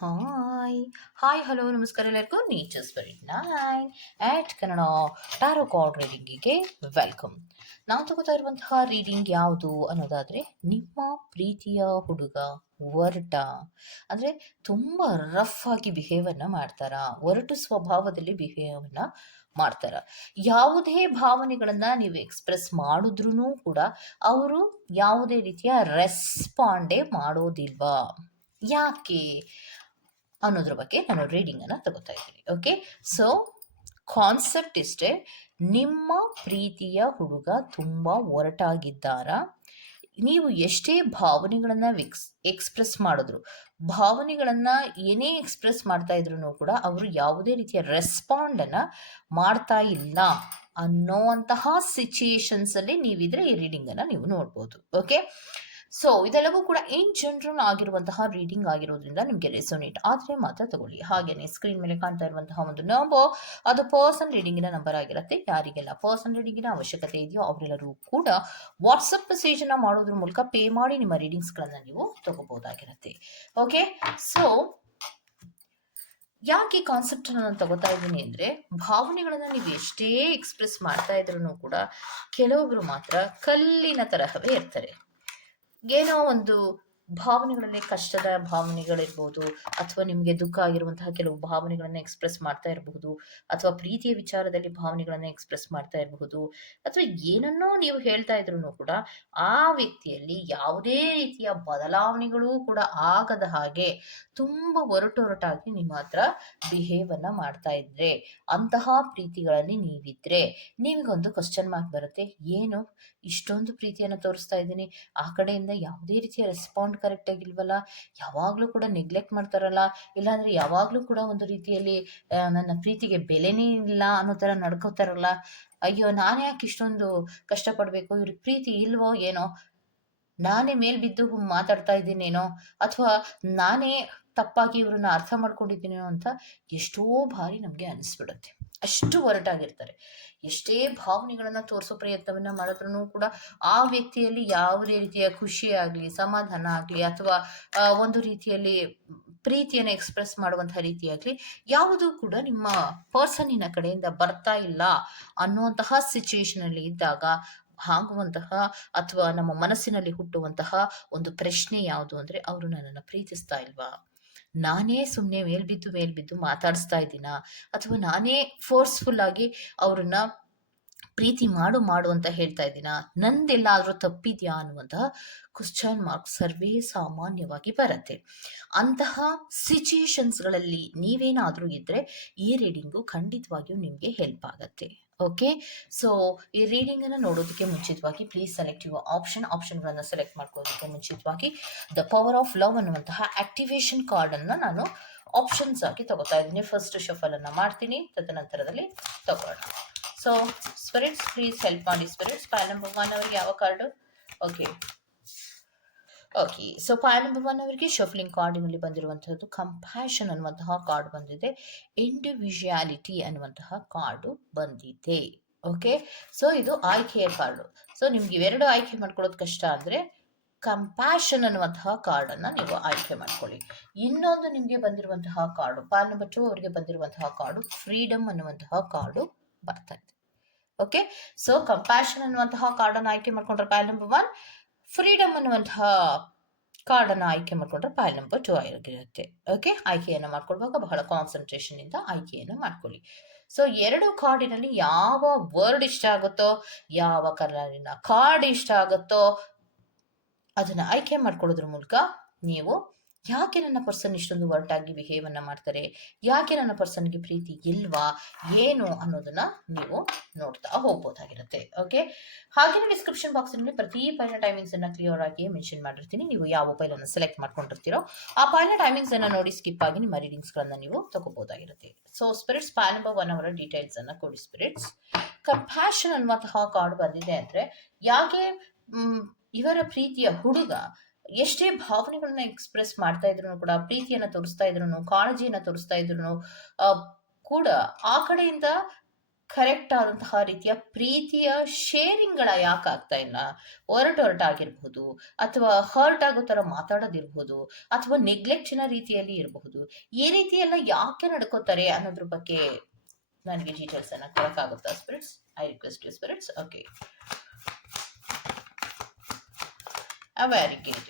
Hi hi hello ನಮಸ್ಕಾರ ಎಲ್ಲರಿಗೂ nature spirit Kannada tarot card ರೀಡಿಂಗಿಗೆ ವೆಲ್ಕಮ್. ನಾವು ತಗೋತಾ ಇರುವಂತಹ ರೀಡಿಂಗ್ ಯಾವುದು ಅನ್ನೋದಾದ್ರೆ ನಿಮ್ಮ ಪ್ರೀತಿಯ ಹುಡುಗ ಒರಟ ಅಂದ್ರೆ ತುಂಬಾ ರಫ್ ಆಗಿ ಬಿಹೇವನ್ನ ಮಾಡ್ತಾರ, ಒರಟು ಸ್ವಭಾವದಲ್ಲಿ ಬಿಹೇವನ್ನ ಮಾಡ್ತಾರ. ಯಾವುದೇ ಭಾವನೆಗಳನ್ನ ನೀವು ಎಕ್ಸ್ಪ್ರೆಸ್ ಮಾಡಿದ್ರೂ ಕೂಡ ಅವರು ಯಾವುದೇ ರೀತಿಯ ರೆಸ್ಪಾಂಡೇ ಮಾಡೋದಿಲ್ವಾ, ಯಾಕೆ ಅನ್ನೋದ್ರ ಬಗ್ಗೆ ನಾನು ರೀಡಿಂಗ್ ಅನ್ನ ತಗೋತಾ ಇದ್ದೀನಿ. ಓಕೆ, ಸೊ ಕಾನ್ಸೆಪ್ಟ್ ಇಷ್ಟೇ. ನಿಮ್ಮ ಪ್ರೀತಿಯ ಹುಡುಗ ತುಂಬಾ ಒರಟಾಗಿದ್ದಾರ. ನೀವು ಎಷ್ಟೇ ಭಾವನೆಗಳನ್ನ ಎಕ್ಸ್ಪ್ರೆಸ್ ಮಾಡಿದ್ರು, ಭಾವನೆಗಳನ್ನ ಏನೇ ಎಕ್ಸ್ಪ್ರೆಸ್ ಮಾಡ್ತಾ ಇದ್ರು ಕೂಡ ಅವರು ಯಾವುದೇ ರೀತಿಯ ರೆಸ್ಪಾಂಡ್ ಅನ್ನ ಮಾಡ್ತಾ ಇಲ್ಲ ಅನ್ನೋಂತಹ ಸಿಚುಯೇಷನ್ಸ್ ಅಲ್ಲಿ ನೀವಿದ್ರೆ ಈ ರೀಡಿಂಗ್ ಅನ್ನ ನೀವು ನೋಡ್ಬೋದು. ಓಕೆ, ಸೊ ಇದೆಲ್ಲವೂ ಕೂಡ ಇನ್ ಜನರಲ್ ಆಗಿರುವಂತಹ ರೀಡಿಂಗ್ ಆಗಿರೋದ್ರಿಂದ ನಿಮಗೆ ರೆಸೋನೇಟ್ ಆದ್ರೆ ಮಾತ್ರ ತಗೊಳ್ಳಿ. ಹಾಗೇನೆ ಸ್ಕ್ರೀನ್ ಮೇಲೆ ಕಾಣ್ತಾ ಇರುವಂತಹ ಒಂದು ನಂಬರ್, ಅದು ಪರ್ಸನ್ ರೀಡಿಂಗಿನ ನಂಬರ್ ಆಗಿರುತ್ತೆ. ಯಾರಿಗೆಲ್ಲ ಪರ್ಸನ್ ರೀಡಿಂಗಿನ ಅವಶ್ಯಕತೆ ಇದೆಯೋ ಅವರೆಲ್ಲರೂ ಕೂಡ ವಾಟ್ಸಪ್ ಮೆಸೇಜ್ ಅನ್ನ ಮಾಡೋದ್ರ ಮೂಲಕ ಪೇ ಮಾಡಿ ನಿಮ್ಮ ರೀಡಿಂಗ್ಸ್ ಗಳನ್ನ ನೀವು ತಗೋಬಹುದಾಗಿರುತ್ತೆ. ಓಕೆ, ಸೊ ಯಾಕೆ ಕಾನ್ಸೆಪ್ಟ್ ನಾನು ತಗೋತಾ ಇದ್ದೀನಿ ಅಂದ್ರೆ, ಭಾವನೆಗಳನ್ನ ನೀವು ಎಷ್ಟೇ ಎಕ್ಸ್ಪ್ರೆಸ್ ಮಾಡ್ತಾ ಇದ್ರು ಕೂಡ ಕೆಲವೊಬ್ರು ಮಾತ್ರ ಕಲ್ಲಿನ ತರಹವೇ ಇರ್ತಾರೆ. ಏನೋ ಒಂದು ಭಾವನೆಗಳಲ್ಲಿ ಕಷ್ಟದ ಭಾವನೆಗಳಿರ್ಬೋದು, ಅಥವಾ ನಿಮಗೆ ದುಃಖ ಆಗಿರುವಂತಹ ಕೆಲವು ಭಾವನೆಗಳನ್ನ ಎಕ್ಸ್ಪ್ರೆಸ್ ಮಾಡ್ತಾ ಇರಬಹುದು, ಅಥವಾ ಪ್ರೀತಿಯ ವಿಚಾರದಲ್ಲಿ ಭಾವನೆಗಳನ್ನ ಎಕ್ಸ್ಪ್ರೆಸ್ ಮಾಡ್ತಾ ಇರಬಹುದು, ಅಥವಾ ಏನನ್ನೋ ನೀವು ಹೇಳ್ತಾ ಇದ್ರು ಕೂಡ ಆ ವ್ಯಕ್ತಿಯಲ್ಲಿ ಯಾವುದೇ ರೀತಿಯ ಬದಲಾವಣೆಗಳು ಕೂಡ ಆಗದ ಹಾಗೆ ತುಂಬಾ ಒರಟೊರಟಾಗಿ ನಿಮ್ಮ ಹತ್ರ ಬಿಹೇವ್ ಅನ್ನ ಮಾಡ್ತಾ ಇದ್ರೆ, ಅಂತಹ ಪ್ರೀತಿಗಳಲ್ಲಿ ನೀವಿದ್ರೆ ನಿಮಗೊಂದು ಕ್ವಶನ್ ಮಾರ್ಕ್ ಬರುತ್ತೆ. ಏನು ಇಷ್ಟೊಂದು ಪ್ರೀತಿಯನ್ನ ತೋರಿಸ್ತಾ ಇದ್ದೀನಿ, ಆ ಕಡೆಯಿಂದ ಯಾವುದೇ ರೀತಿಯ ರೆಸ್ಪಾಂಡ್ ಕರೆಕ್ಟ್ ಆಗಿಲ್ವಲ್ಲ, ಯಾವಾಗ್ಲೂ ಕೂಡ ನೆಗ್ಲೆಕ್ಟ್ ಮಾಡ್ತಾರಲ್ಲ, ಇಲ್ಲಾಂದ್ರೆ ಯಾವಾಗ್ಲೂ ಕೂಡ ಒಂದು ರೀತಿಯಲ್ಲಿ ನನ್ನ ಪ್ರೀತಿಗೆ ಬೆಲೆನೇ ಇಲ್ಲ ಅನ್ನೋ ತರ ನಡ್ಕೋತಾರಲ್ಲ, ಅಯ್ಯೋ ನಾನು ಯಾಕೆ ಇಷ್ಟೊಂದು ಕಷ್ಟಪಡ್ಬೇಕು, ಇವ್ರಿಗೆ ಪ್ರೀತಿ ಇಲ್ವೋ ಏನೋ, ನಾನೇ ಮೇಲ್ ಬಿದ್ದು ಮಾತಾಡ್ತಾ ಇದ್ದೀನೇನೋ, ಅಥವಾ ನಾನೇ ತಪ್ಪಾಗಿ ಇವ್ರನ್ನ ಅರ್ಥ ಮಾಡ್ಕೊಂಡಿದ್ದೀನೇನೋ ಅಂತ ಎಷ್ಟೋ ಬಾರಿ ನಮ್ಗೆ ಅನಿಸ್ಬಿಡುತ್ತೆ. ಅಷ್ಟು ಒರಟಾಗಿರ್ತಾರೆ. ಎಷ್ಟೇ ಭಾವನೆಗಳನ್ನ ತೋರಿಸೋ ಪ್ರಯತ್ನವನ್ನ ಮಾಡಿದ್ರು ಕೂಡ ಆ ವ್ಯಕ್ತಿಯಲ್ಲಿ ಯಾವುದೇ ರೀತಿಯ ಖುಷಿ ಆಗ್ಲಿ, ಸಮಾಧಾನ ಆಗ್ಲಿ, ಅಥವಾ ಒಂದು ರೀತಿಯಲ್ಲಿ ಪ್ರೀತಿಯನ್ನು ಎಕ್ಸ್ಪ್ರೆಸ್ ಮಾಡುವಂತಹ ರೀತಿಯಾಗ್ಲಿ ಯಾವುದು ಕೂಡ ನಿಮ್ಮ ಪರ್ಸನ್ನಿನ ಕಡೆಯಿಂದ ಬರ್ತಾ ಇಲ್ಲ ಅನ್ನುವಂತಹ ಸಿಚುಯೇಷನ್ ಅಲ್ಲಿ ಇದ್ದಾಗ ಆಗುವಂತಹ ಅಥವಾ ನಮ್ಮ ಮನಸ್ಸಿನಲ್ಲಿ ಹುಟ್ಟುವಂತಹ ಒಂದು ಪ್ರಶ್ನೆ ಯಾವುದು ಅಂದ್ರೆ, ಅವರು ನನ್ನನ್ನು ಪ್ರೀತಿಸ್ತಾ ಇಲ್ವಾ, ನಾನೇ ಸುಮ್ಮನೆ ಮೇಲ್ಬಿದ್ದು ಮಾತಾಡಿಸ್ತಾ ಇದ್ದೀನ, ಅಥವಾ ನಾನೇ ಫೋರ್ಸ್ಫುಲ್ ಆಗಿ ಅವ್ರನ್ನ ಪ್ರೀತಿ ಮಾಡು ಅಂತ ಹೇಳ್ತಾ ಇದ್ದೀನ, ನಂದೆಲ್ಲಾದ್ರೂ ತಪ್ಪಿದ್ಯಾ ಅನ್ನುವಂತಹ ಕ್ವಶನ್ ಮಾರ್ಕ್ ಸರ್ವೇ ಸಾಮಾನ್ಯವಾಗಿ ಬರುತ್ತೆ. ಅಂತಹ ಸಿಚುಯೇಷನ್ಸ್ಗಳಲ್ಲಿ ನೀವೇನಾದ್ರೂ ಇದ್ರೆ ಈ ರೀಡಿಂಗು ಖಂಡಿತವಾಗಿಯೂ ನಿಮ್ಗೆ ಹೆಲ್ಪ್ ಆಗತ್ತೆ. ಓಕೆ, ಸೊ ಈ ರೀಡಿಂಗ್ ಅನ್ನ ನೋಡೋದಕ್ಕೆ ಮುಂಚಿತವಾಗಿ ಪ್ಲೀಸ್ ಸೆಲೆಕ್ಟ್ ಯುವರ್ ಆಪ್ಷನ್ಗಳನ್ನ ಸೆಲೆಕ್ಟ್ ಮಾಡ್ಕೊಳ್ಳೋದಕ್ಕೆ ಮುಂಚಿತವಾಗಿ ದ ಪವರ್ ಆಫ್ ಲವ್ ಅನ್ನುವಂತಹ ಆಕ್ಟಿವೇಶನ್ ಕಾರ್ಡ್ ಅನ್ನ ನಾನು ಆಪ್ಷನ್ಸ್ ಆಗಿ ತಗೋತಾ ಇದ್ದೀನಿ. ಫಸ್ಟ್ ಶಫಲ್ ಅನ್ನ ಮಾಡ್ತೀನಿ, ತದನಂತರದಲ್ಲಿ ತಗೋಣ. ಸೊ ಸ್ಪಿರಿಟ್ಸ್ ಪ್ಲೀಸ್ ಹೆಲ್ಪ್ ಮಾಡಿ. ಸ್ಪಿರಿಟ್ಸ್ ಪೈಲ್ ನಂಬರ್ 1 ಅವರಿಗೆ ಯಾವ ಕಾರ್ಡು? ಓಕೆ, ಸೊ ಪೈಲ್ ನಂಬರ್ 1 ಅವರಿಗೆ ಶಫಲಿಂಗ್ ಕಾರ್ಡಿನಲ್ಲಿ ಬಂದಿರುವಂತಹದ್ದು ಕಂಪ್ಯಾಷನ್ ಅನ್ನುವಂತಹ ಕಾರ್ಡ್ ಬಂದಿದೆ, ಇಂಡಿವಿಜುವಾಲಿಟಿ ಅನ್ನುವಂತಹ ಕಾರ್ಡು ಬಂದಿದೆ. ಓಕೆ, ಸೊ ಇದು ಆಯ್ಕೆಯ ಕಾರ್ಡು. ಸೊ ನಿಮ್ಗೆ ಇವೆರಡು ಆಯ್ಕೆ ಮಾಡ್ಕೊಳ್ಳೋದು ಕಷ್ಟ ಅಂದ್ರೆ ಕಂಪ್ಯಾಷನ್ ಅನ್ನುವಂತಹ ಕಾರ್ಡ್ ಅನ್ನ ನೀವು ಆಯ್ಕೆ ಮಾಡ್ಕೊಳ್ಳಿ. ಇನ್ನೊಂದು ನಿಮ್ಗೆ ಬಂದಿರುವಂತಹ ಕಾರ್ಡು ಪೈಲ್ ನಂಬರ್ 2 ಅವರಿಗೆ ಬಂದಿರುವಂತಹ ಕಾರ್ಡು ಫ್ರೀಡಮ್ ಅನ್ನುವಂತಹ ಕಾರ್ಡು ಬರ್ತಾ ಇದೆ. ಓಕೆ, ಸೊ ಕಂಪ್ಯಾಷನ್ ಅನ್ನುವಂತಹ ಕಾರ್ಡ್ ಅನ್ನು ಆಯ್ಕೆ ಮಾಡ್ಕೊಂಡ್ರೆ ಪೈಲ್ ನಂಬರ್ 1, ಫ್ರೀಡಮ್ ಅನ್ನುವಂತಹ ಕಾರ್ಡ್ ಅನ್ನು ಆಯ್ಕೆ ಮಾಡ್ಕೊಂಡ್ರೆ ಪೈಲ್ ನಂಬರ್ 2 ಆಗಿರುತ್ತೆ. ಓಕೆ, ಆಯ್ಕೆಯನ್ನು ಮಾಡ್ಕೊಳ್ವಾಗ ಬಹಳ ಕಾನ್ಸಂಟ್ರೇಷನ್ ಇಂದ ಆಯ್ಕೆಯನ್ನು ಮಾಡ್ಕೊಳ್ಳಿ. ಸೊ ಎರಡು ಕಾರ್ಡಿನಲ್ಲಿ ಯಾವ ವರ್ಡ್ ಇಷ್ಟ ಆಗುತ್ತೋ, ಯಾವ ಕಲರಿನ ಕಾರ್ಡ್ ಇಷ್ಟ ಆಗುತ್ತೋ ಅದನ್ನ ಆಯ್ಕೆ ಮಾಡ್ಕೊಳ್ಳೋದ್ರ ಮೂಲಕ ನೀವು ಯಾಕೆ ನನ್ನ ಪರ್ಸನ್ ಇಷ್ಟೊಂದು ಒರಟಾಗಿ ಬಿಹೇವ್ ಅನ್ನ ಮಾಡ್ತಾರೆ, ಯಾಕೆ ನನ್ನ ಪರ್ಸನ್ಗೆ ಪ್ರೀತಿ ಇಲ್ವಾ ಏನು ಅನ್ನೋದನ್ನ ನೀವು ನೋಡ್ತಾ ಹೋಗ್ಬೋದಾಗಿರುತ್ತೆ. ಓಕೆ, ಹಾಗೆ ಡಿಸ್ಕ್ರಿಪ್ಷನ್ ಬಾಕ್ಸ್ ನಲ್ಲಿ ಪ್ರತಿ ಪೈಲ ಟೈಮಿಂಗ್ಸ್ ಅನ್ನ ಕ್ಲಿಯರ್ ಆಗಿ ಮೆನ್ಷನ್ ಮಾಡಿರ್ತೀನಿ. ನೀವು ಯಾವ ಪೈಲ್ ಅನ್ನು ಸೆಲೆಕ್ಟ್ ಮಾಡ್ಕೊಂಡಿರ್ತೀರೋ ಆ ಪೈಲ ಟೈಮಿಂಗ್ಸ್ ಅನ್ನ ನೋಡಿ ಸ್ಕಿಪ್ ಆಗಿ ನಿಮ್ಮ ರೀಡಿಂಗ್ಸ್ ಗಳನ್ನ ನೀವು ತಗೋಬಹುದಾಗಿರುತ್ತೆ. ಸೊ ಸ್ಪಿರಿಟ್ಸ್ ಪೈಲ್ ನಂಬರ್ 1 ಅವರ ಡೀಟೇಲ್ಸ್ ಅನ್ನ ಕೊಡಿ. ಸ್ಪಿರಿಟ್ಸ್ ಕಂಪ್ಯಾಷನ್ ಅನ್ನುವಂತಹ ಕಾರ್ಡ್ ಬಂದಿದೆ ಅಂದ್ರೆ, ಯಾಕೆ ಇವರ ಪ್ರೀತಿಯ ಹುಡುಗ ಎಷ್ಟೇ ಭಾವನೆಗಳನ್ನ ಎಕ್ಸ್ಪ್ರೆಸ್ ಮಾಡ್ತಾ ಇದ್ರು ಕೂಡ, ಪ್ರೀತಿಯನ್ನ ತೋರಿಸ್ತಾ ಇದ್ರು, ಕಾಳಜಿಯನ್ನ ತೋರಿಸ್ತಾ ಇದ್ರು ಕೂಡ ಆ ಕಡೆಯಿಂದ ಕರೆಕ್ಟ್ ಆದಂತಹ ರೀತಿಯ ಪ್ರೀತಿಯ ಶೇರಿಂಗ್ಗಳ ಯಾಕೆ ಆಗ್ತಾ ಇಲ್ಲ? ಹೊರಟಾಗಿರ್ಬಹುದು, ಅಥವಾ ಹರ್ಟ್ ಆಗೋ ತರ ಮಾತಾಡೋದಿರ್ಬಹುದು, ಅಥವಾ ನೆಗ್ಲೆಕ್ಟಿನ ರೀತಿಯಲ್ಲಿ ಇರಬಹುದು. ಈ ರೀತಿ ಎಲ್ಲ ಯಾಕೆ ನಡ್ಕೋತಾರೆ ಅನ್ನೋದ್ರ ಬಗ್ಗೆ ನನಗೆ ಡೀಟೇಲ್ಸ್ ಅನ್ನ ಕೊಡಕ್ಕಾಗುತ್ತಾ spirits? I request you spirits. Okay, very good.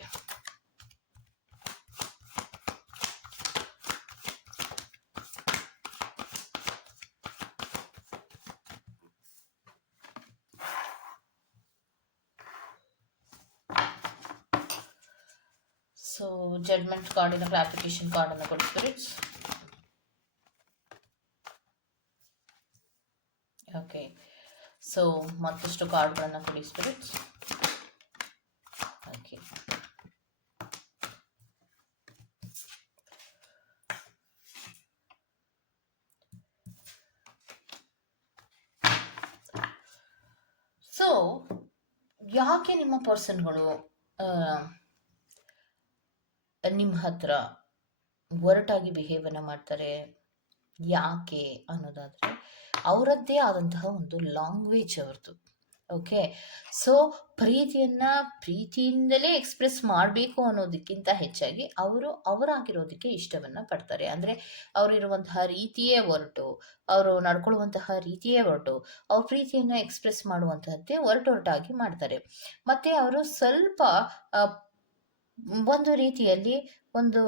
So judgment ಕಾರ್ಡಿನ ಕ್ಲಾರಿಫಿಕೇಶನ್ ಕಾರ್ಡ್ ಅನ್ನು ಕೊಡಿ ಸ್ಪಿರಿಟ್ಸ್. ಓಕೆ, ಸೊ ಮತ್ತಷ್ಟು ಕಾರ್ಡ್ಗಳನ್ನು ಕೊಡಿ ಸ್ಪಿರಿಟ್ಸ್. ಓಕೆ, ಸೊ ಯಾಕೆ ನಿಮ್ಮ ಪರ್ಸನ್ಗಳು ನಿಮ್ಮ ಹತ್ರ ಒರಟಾಗಿ ಬಿಹೇವನ್ನ ಮಾಡ್ತಾರೆ, ಯಾಕೆ ಅನ್ನೋದಾದ್ರೆ ಅವರದ್ದೇ ಆದಂತಹ ಒಂದು ಲ್ಯಾಂಗ್ವೇಜ್ ಅವ್ರದ್ದು. ಓಕೆ, ಸೊ ಪ್ರೀತಿಯಿಂದಲೇ ಎಕ್ಸ್ಪ್ರೆಸ್ ಮಾಡಬೇಕು ಅನ್ನೋದಕ್ಕಿಂತ ಹೆಚ್ಚಾಗಿ ಅವರು ಅವರಾಗಿರೋದಕ್ಕೆ ಇಷ್ಟವನ್ನ ಪಡ್ತಾರೆ. ಅಂದ್ರೆ ಅವರಿರುವಂತಹ ರೀತಿಯೇ ಹೊರಟು, ಅವರು ನಡ್ಕೊಳ್ಳುವಂತಹ ರೀತಿಯೇ ಹೊರಟು, ಅವ್ರ ಪ್ರೀತಿಯನ್ನ ಎಕ್ಸ್ಪ್ರೆಸ್ ಮಾಡುವಂತಹದ್ದೇ ಹೊರಟಾಗಿ ಮಾಡ್ತಾರೆ. ಮತ್ತೆ ಅವರು ಸ್ವಲ್ಪ ಒಂದು ರೀತಿಯಲ್ಲಿ ಒಂದು